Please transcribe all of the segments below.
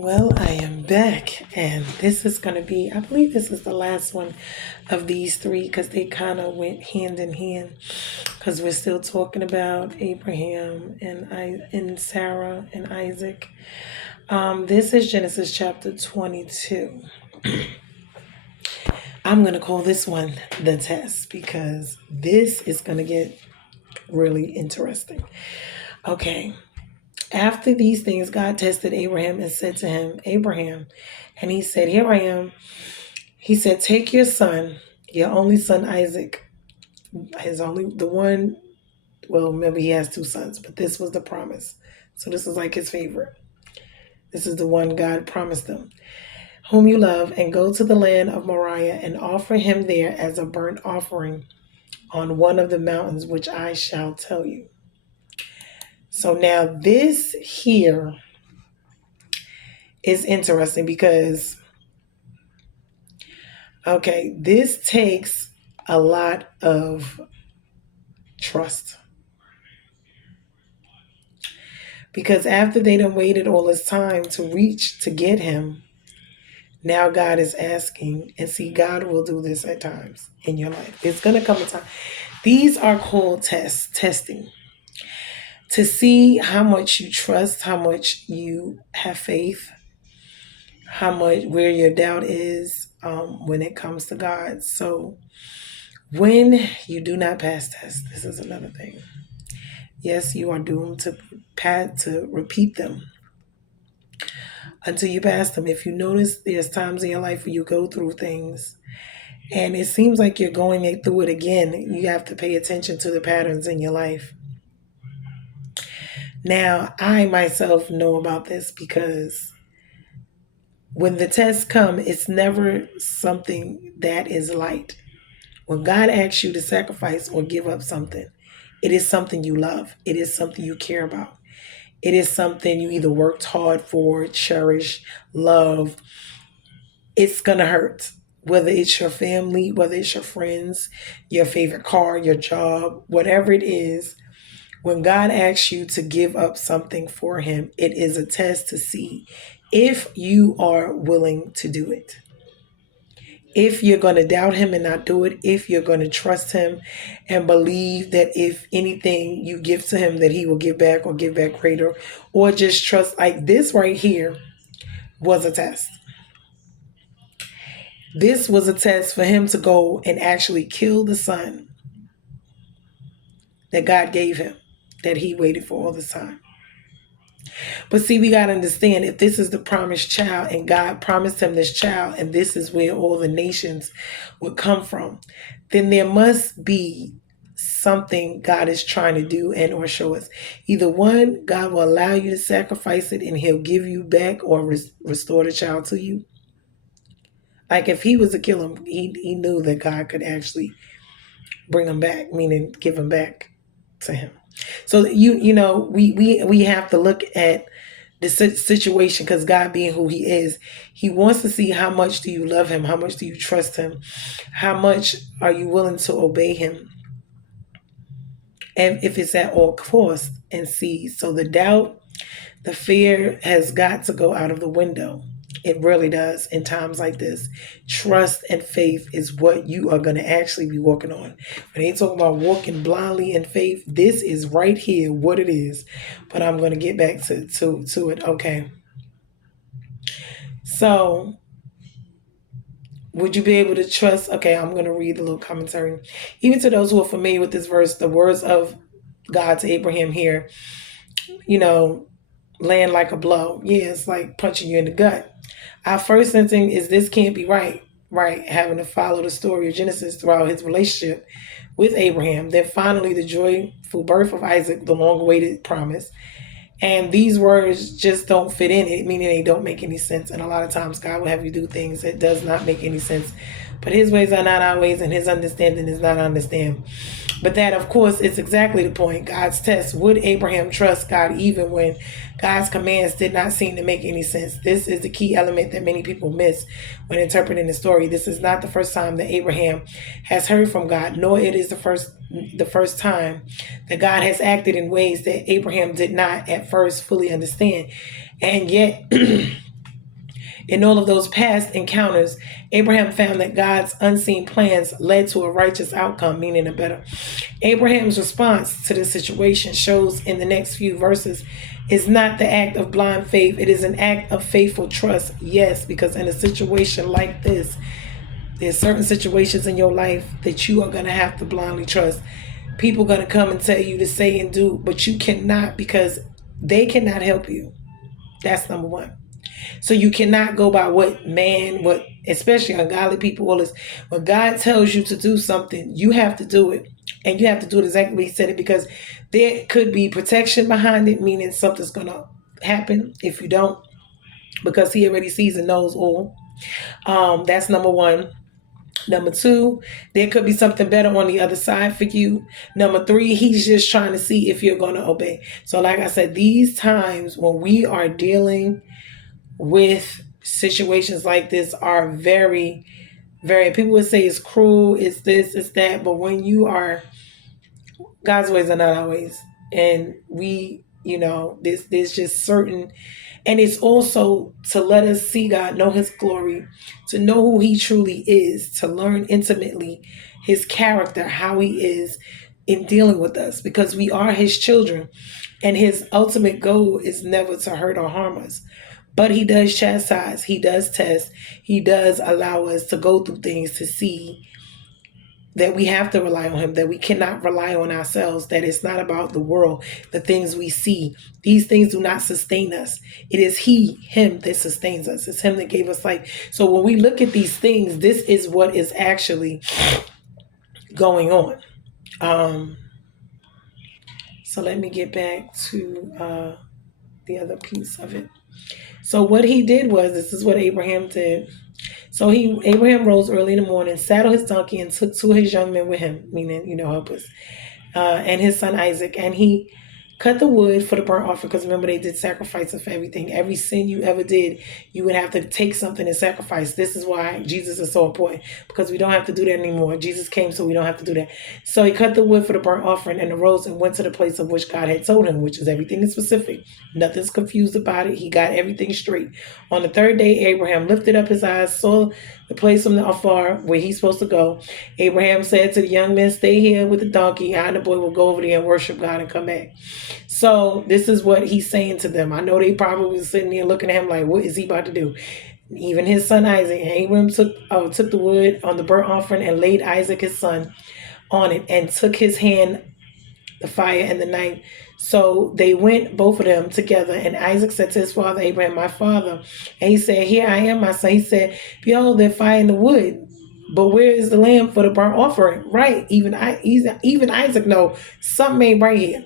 Well, I am back, and this is going to be, I believe this is the last one of these three because they kind of went hand in hand because we're still talking about Abraham and Sarah and Isaac. This is Genesis chapter 22. I'm going to call this one the test because this is going to get really interesting. Okay. After these things, God tested Abraham and said to him, Abraham, and he said, Here I am. He said, Take your son, your only son Isaac, the one, well, maybe he has two sons, but this was the promise. So this is like his favorite. This is the one God promised them, whom you love, and go to the land of Moriah and offer him there as a burnt offering on one of the mountains which I shall tell you. So now this here is interesting because, okay, this takes a lot of trust. Because after they done waited all this time to get him, now God is asking, and see, God will do this at times in your life. It's going to come a time. These are called testing. To see how much you trust, how much you have faith, where your doubt is when it comes to God. So when you do not pass tests, this is another thing. Yes, you are doomed to repeat them until you pass them. If you notice, there's times in your life where you go through things and it seems like you're going through it again. You have to pay attention to the patterns in your life. Now, I myself know about this because when the tests come, it's never something that is light. When God asks you to sacrifice or give up something, it is something you love. It is something you care about. It is something you either worked hard for, cherish, love. It's going to hurt. Whether it's your family, whether it's your friends, your favorite car, your job, whatever it is, when God asks you to give up something for him, it is a test to see if you are willing to do it. If you're going to doubt him and not do it, if you're going to trust him and believe that if anything you give to him that he will give back or give back greater, or just trust, like this right here was a test. This was a test for him to go and actually kill the son that God gave him, that he waited for all this time. But see, we got to understand, if this is the promised child and God promised him this child and this is where all the nations would come from, then there must be something God is trying to do and or show us. Either one, God will allow you to sacrifice it and he'll give you back or restore the child to you. Like if he was to kill him, he knew that God could actually bring him back, meaning give him back to him. So we have to look at the situation, because God being who he is, he wants to see how much do you love him, how much do you trust him, how much are you willing to obey him, and if it's at all cost, and see. So the doubt, the fear has got to go out of the window. It really does in times like this. Trust and faith is what you are going to actually be walking on. When they talk about walking blindly in faith, this is right here what it is. But I'm going to get back to it. Okay. So would you be able to trust? Okay, I'm going to read the little commentary. Even to those who are familiar with this verse, the words of God to Abraham here, land like a blow. Yeah, it's like punching you in the gut. Our first instinct is this can't be right, having to follow the story of Genesis throughout his relationship with Abraham. Then finally the joyful birth of Isaac, the long-awaited promise. And these words just don't fit in it, meaning they don't make any sense. And a lot of times God will have you do things that does not make any sense. But his ways are not our ways and his understanding is not our understanding. But that, of course, is exactly the point. God's test. Would Abraham trust God even when God's commands did not seem to make any sense? This is the key element that many people miss when interpreting the story. This is not the first time that Abraham has heard from God, nor it is the first time that God has acted in ways that Abraham did not at first fully understand. And yet In all of those past encounters, Abraham found that God's unseen plans led to a righteous outcome, meaning a better. Abraham's response to this situation shows in the next few verses is not the act of blind faith. It is an act of faithful trust. Yes, because in a situation like this, there's certain situations in your life that you are going to have to blindly trust. People are going to come and tell you to say and do, but you cannot, because they cannot help you. That's number one. So you cannot go by what especially ungodly people will is. When God tells you to do something, you have to do it. And you have to do it exactly what he said it, because there could be protection behind it, meaning something's going to happen if you don't, because he already sees and knows all. That's number one. Number two, there could be something better on the other side for you. Number three, he's just trying to see if you're going to obey. So like I said, these times when we are dealing with situations like this are very, very, people would say it's cruel, it's this, it's that. But when you are, God's ways are not our ways. And there's just certain, and it's also to let us see God, know his glory, to know who he truly is, to learn intimately his character, how he is in dealing with us, because we are his children. And his ultimate goal is never to hurt or harm us. But he does chastise, he does test, he does allow us to go through things to see that we have to rely on him, that we cannot rely on ourselves, that it's not about the world, the things we see. These things do not sustain us. It is him that sustains us. It's him that gave us life. So when we look at these things, this is what is actually going on. So let me get back to the other piece of it. So what he did was, this is what Abraham did. So Abraham rose early in the morning, saddled his donkey, and took two of his young men with him, meaning, helpers, and his son Isaac. And he cut the wood for the burnt offering, because remember, they did sacrifices for everything. Every sin you ever did, you would have to take something and sacrifice. This is why Jesus is so important, because we don't have to do that anymore. Jesus came so we don't have to do that. So he cut the wood for the burnt offering and arose and went to the place of which God had told him, which is everything is specific. Nothing's confused about it. He got everything straight. On the third day, Abraham lifted up his eyes, saw the place from the afar where he's supposed to go. Abraham said to the young men, "Stay here with the donkey. I and the boy will go over there and worship God and come back." So this is what he's saying to them. I know they probably was sitting there looking at him like, what is he about to do? Even his son Isaac. And Abraham took the wood on the burnt offering and laid Isaac his son on it, and took his hand the fire and the knife. So they went, both of them, together. And Isaac said to his father Abraham, "My father." And he said, "Here I am, my son." He said, "Behold, they're fire in the wood, but where is the lamb for the burnt offering?" Right. Even Isaac know something ain't right here.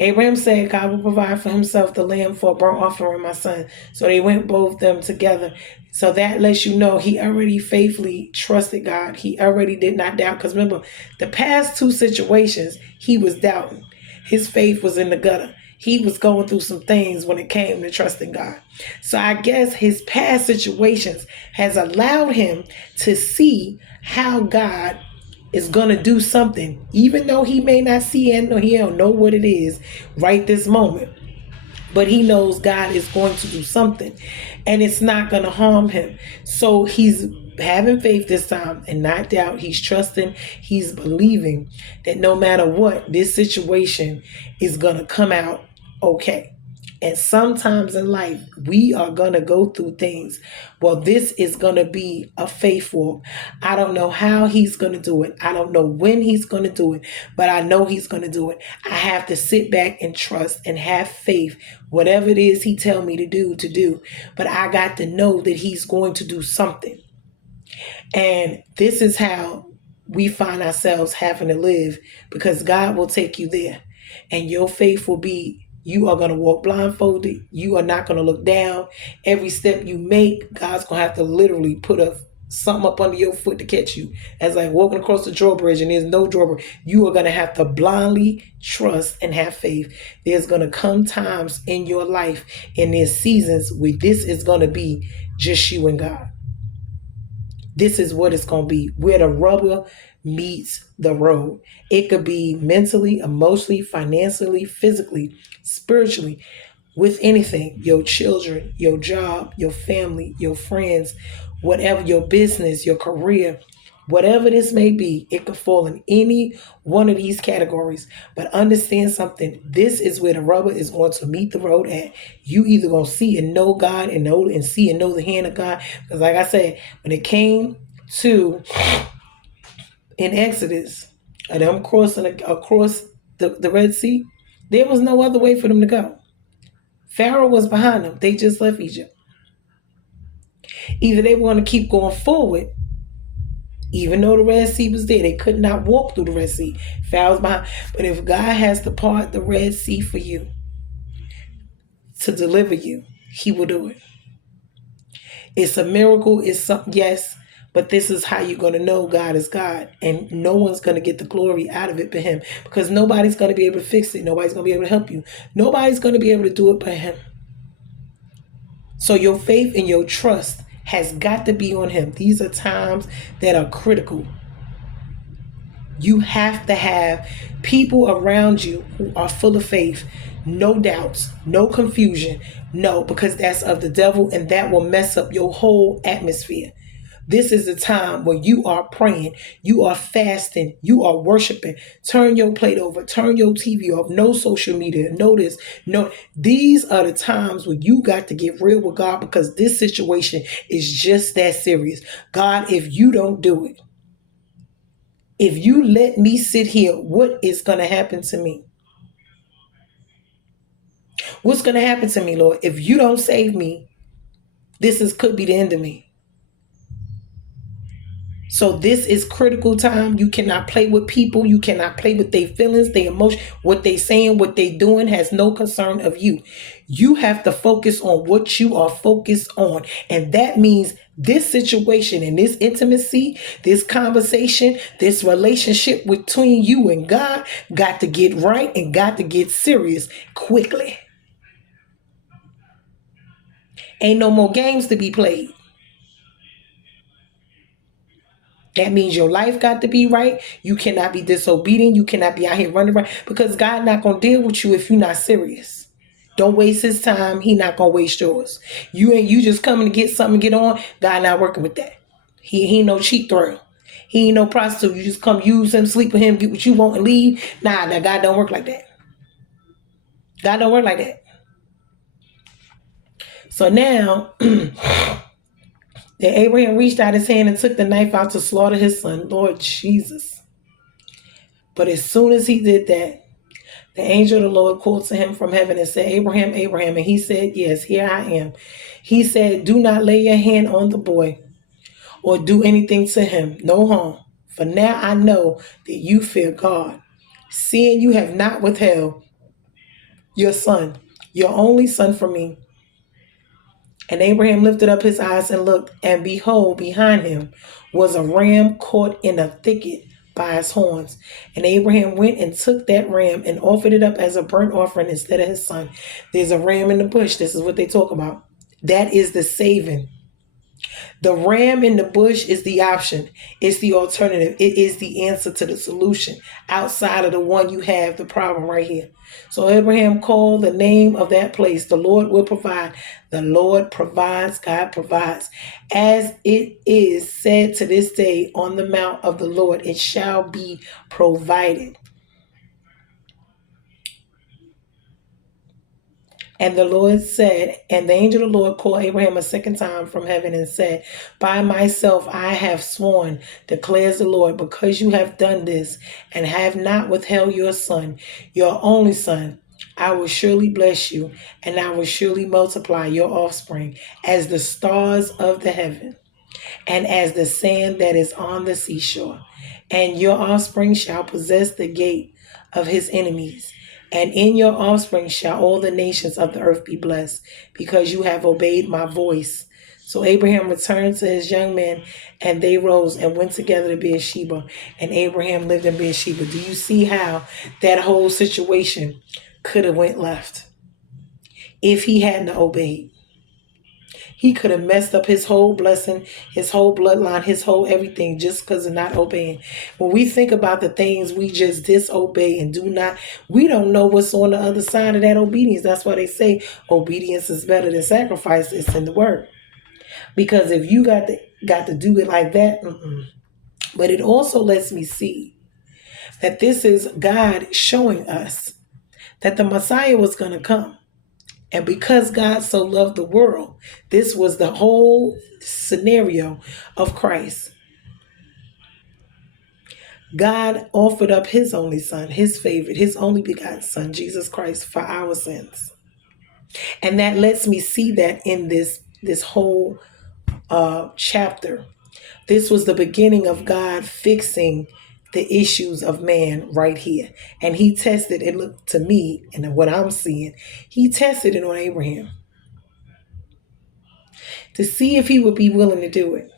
Abraham said, "God will provide for himself the lamb for a burnt offering, my son." So they went both of them together. So that lets you know he already faithfully trusted God. He already did not doubt. Because remember, the past two situations, he was doubting. His faith was in the gutter. He was going through some things when it came to trusting God. So I guess his past situations has allowed him to see how God is going to do something, even though he may not see it or he don't know what it is right this moment. But he knows God is going to do something, and it's not going to harm him. So he's having faith this time and not doubt. He's trusting, he's believing that no matter what, this situation is going to come out okay. And sometimes in life, we are going to go through things. Well, this is going to be a faith walk. I don't know how he's going to do it. I don't know when he's going to do it, but I know he's going to do it. I have to sit back and trust and have faith. Whatever it is he tell me to do. But I got to know that he's going to do something. And this is how we find ourselves having to live, because God will take you there. And your faith will be, you are going to walk blindfolded. You are not going to look down. Every step you make, God's going to have to literally put something up under your foot to catch you. As like walking across the drawbridge and there's no drawbridge. You are going to have to blindly trust and have faith. There's going to come times in your life, and there's seasons where this is going to be just you and God. This is what it's going to be, where the rubber meets the road. It could be mentally, emotionally, financially, physically, spiritually. with anything, your children, your job, your family, your friends, whatever, your business, your career, whatever this may be, it could fall in any one of these categories. But understand something, this is where the rubber is going to meet the road at. You either going to see and know God and know and see and know the hand of God. Because like I said, when it came to in Exodus, and them crossing across the Red Sea, there was no other way for them to go. Pharaoh was behind them. They just left Egypt. Either they were going to keep going forward, even though the Red Sea was there. They could not walk through the Red Sea. Pharaoh's behind. But if God has to part the Red Sea for you to deliver you, he will do it. It's a miracle. It's something, yes. But this is how you're going to know God is God. And no one's going to get the glory out of it but him. Because nobody's going to be able to fix it. Nobody's going to be able to help you. Nobody's going to be able to do it but him. So your faith and your trust has got to be on him. These are times that are critical. You have to have people around you who are full of faith, no doubts, no confusion. No, because that's of the devil and that will mess up your whole atmosphere. This is the time where you are praying, you are fasting, you are worshiping. Turn your plate over, turn your TV off, no social media, no this, no. These are the times where you got to get real with God because this situation is just that serious. God, if you don't do it, if you let me sit here, what is going to happen to me? What's going to happen to me, Lord? If you don't save me, could be the end of me. So this is critical time. You cannot play with people. You cannot play with their feelings, their emotions. What they saying, what they doing has no concern of you. You have to focus on what you are focused on. And that means this situation and this intimacy, this conversation, this relationship between you and God got to get right and got to get serious quickly. Ain't no more games to be played. That means your life got to be right. You cannot be disobedient. You cannot be out here running around because God not going to deal with you if you're not serious. Don't waste his time. He not going to waste yours. You just coming to get something to get on. God not working with that. He ain't no cheap thrill. He ain't no prostitute. You just come use him, sleep with him, get what you want and leave. Nah, God don't work like that. God don't work like that. So now... Then Abraham reached out his hand and took the knife out to slaughter his son, Lord Jesus. But as soon as he did that, the angel of the Lord called to him from heaven and said, Abraham, Abraham. And he said, yes, here I am. He said, do not lay your hand on the boy or do anything to him, no harm. For now I know that you fear God, seeing you have not withheld your son, your only son from me. And Abraham lifted up his eyes and looked, and behold, behind him was a ram caught in a thicket by his horns. And Abraham went and took that ram and offered it up as a burnt offering instead of his son. There's a ram in the bush. This is what they talk about. That is the saving. The ram in the bush is the option. It's the alternative. It is the answer to the solution outside of the one you have, the problem right here. So Abraham called the name of that place, the Lord will provide. The Lord provides, God provides. As it is said to this day on the mount of the Lord, it shall be provided. And the Lord said, and the angel of the Lord called Abraham a second time from heaven and said, by myself I have sworn, declares the Lord, because you have done this and have not withheld your son, your only son, I will surely bless you, and I will surely multiply your offspring as the stars of the heaven and as the sand that is on the seashore. And your offspring shall possess the gate of his enemies. And in your offspring shall all the nations of the earth be blessed, because you have obeyed my voice. So Abraham returned to his young men, and they rose and went together to Beersheba. And Abraham lived in Beersheba. Do you see how that whole situation could have went left if he hadn't obeyed? He could have messed up his whole blessing, his whole bloodline, his whole everything just because of not obeying. When we think about the things we just disobey and do not, we don't know what's on the other side of that obedience. That's why they say obedience is better than sacrifice. It's in the word. Because if you got to do it like that, but it also lets me see that this is God showing us that the Messiah was going to come. And because God so loved the world, this was the whole scenario of Christ. God offered up his only son, his favorite, his only begotten son, Jesus Christ, for our sins. And that lets me see that in this whole chapter. This was the beginning of God fixing the issues of man right here. And he tested it, looked to me, and what I'm seeing, he tested it on Abraham to see if he would be willing to do it.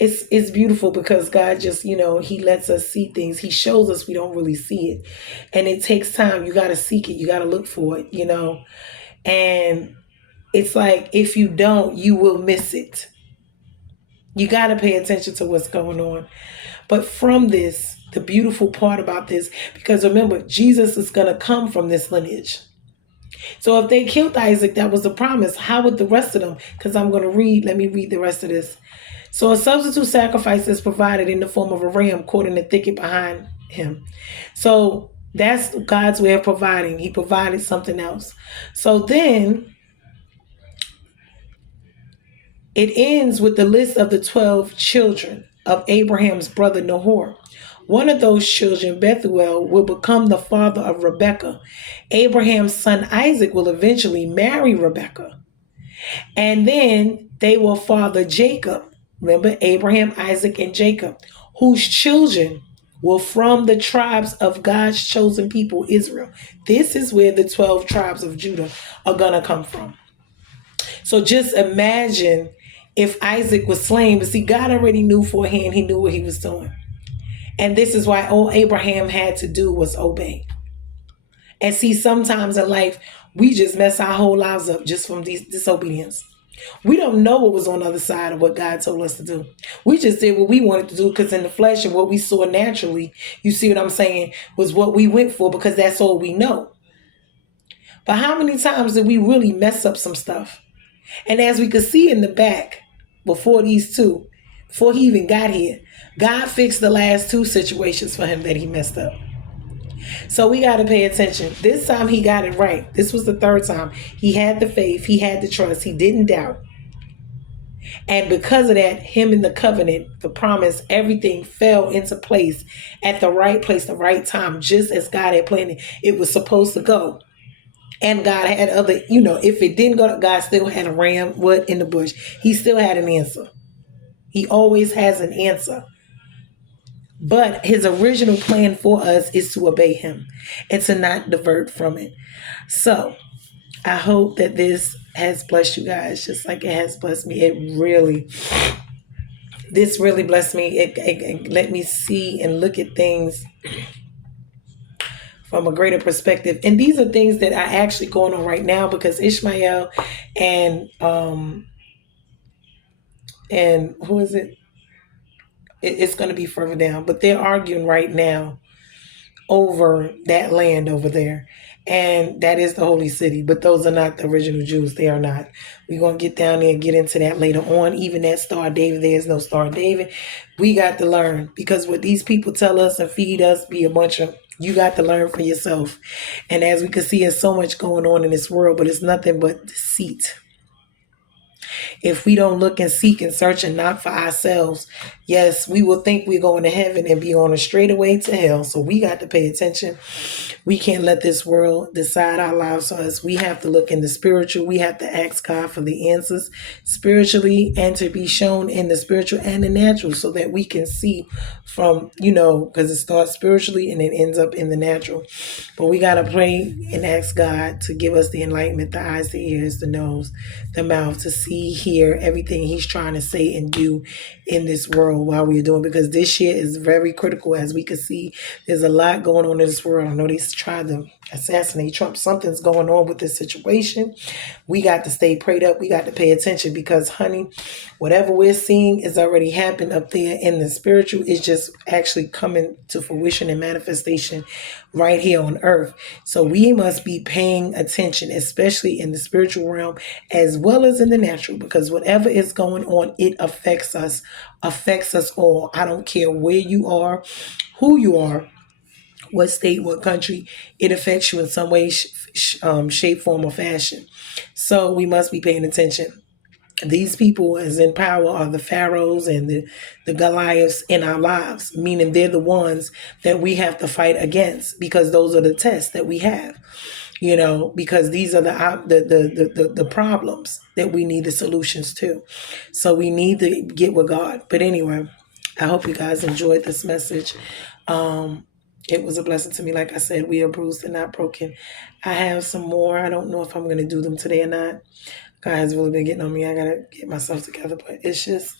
It's beautiful because God just, he lets us see things. He shows us we don't really see it. And it takes time. You got to seek it. You got to look for it, And it's like if you don't, you will miss it. You got to pay attention to what's going on. But from this, the beautiful part about this, because remember, Jesus is going to come from this lineage. So if they killed Isaac, that was the promise. How would the rest of them? Because I'm going to let me read the rest of this. So a substitute sacrifice is provided in the form of a ram caught in the thicket behind him. So that's God's way of providing. He provided something else. So then it ends with the list of the 12 children of Abraham's brother Nahor. One of those children, Bethuel, will become the father of Rebekah. Abraham's son Isaac will eventually marry Rebekah. And then they will father Jacob. Remember, Abraham, Isaac, and Jacob, whose children were from the tribes of God's chosen people, Israel. This is where the 12 tribes of Judah are going to come from. So just imagine if Isaac was slain. But see, God already knew beforehand. He knew what he was doing. And this is why all Abraham had to do was obey. And see, sometimes in life, we just mess our whole lives up just from disobedience. We don't know what was on the other side of what God told us to do. We just did what we wanted to do because in the flesh and what we saw naturally, you see what I'm saying, was what we went for because that's all we know. But how many times did we really mess up some stuff? And as we could see in the back, before he even got here, God fixed the last two situations for him that he messed up. So we got to pay attention. This time he got it right. This was the third time. He had the faith. He had the trust. He didn't doubt. And because of that, him and the covenant, the promise, everything fell into place at the right place, the right time, just as God had planned it was supposed to go. And God had other, if it didn't go, God still had a ram, in the bush. He still had an answer. He always has an answer. But his original plan for us is to obey him and to not divert from it. So I hope that this has blessed you guys just like it has blessed me. This really blessed me. It let me see and look at things from a greater perspective. And these are things that are actually going on right now because Ishmael and who is it? It's going to be further down, but they're arguing right now over that land over there. And that is the holy city, but those are not the original Jews. They are not. We're going to get down there and get into that later on. Even that Star of David, there is no Star of David. We got to learn because what these people tell us and feed us be a bunch of, you got to learn for yourself. And as we can see, there's so much going on in this world, but it's nothing but deceit. If we don't look and seek and search and knock for ourselves, yes, we will think we're going to heaven and be on a straightaway to hell. So we got to pay attention. We can't let this world decide our lives for us. We have to look in the spiritual. We have to ask God for the answers spiritually and to be shown in the spiritual and the natural so that we can see from, because it starts spiritually and it ends up in the natural. But we got to pray and ask God to give us the enlightenment, the eyes, the ears, the nose, the mouth to see, hear everything he's trying to say and do in this world while we're doing, because this year is very critical. As we can see, there's a lot going on in this world. I know they tried to, assassinate Trump. Something's going on with this situation. We got to stay prayed up. We got to pay attention because, honey, whatever we're seeing is already happened up there in the spiritual. It's just actually coming to fruition and manifestation right here on earth. So we must be paying attention, especially in the spiritual realm as well as in the natural, because whatever is going on, it affects us all. I don't care where you are, who you are, what state, what country, it affects you in some way, shape, form, or fashion. So we must be paying attention. These people as in power are the pharaohs and the Goliaths in our lives, meaning they're the ones that we have to fight against because those are the tests that we have, because these are the problems that we need the solutions to. So we need to get with God. But anyway, I hope you guys enjoyed this message. It was a blessing to me. Like I said, we are bruised and not broken. I have some more. I don't know if I'm going to do them today or not. God has really been getting on me. I got to get myself together. But it's just,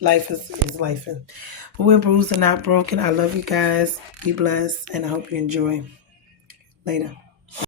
life is life. But we're bruised and not broken. I love you guys. Be blessed. And I hope you enjoy. Later.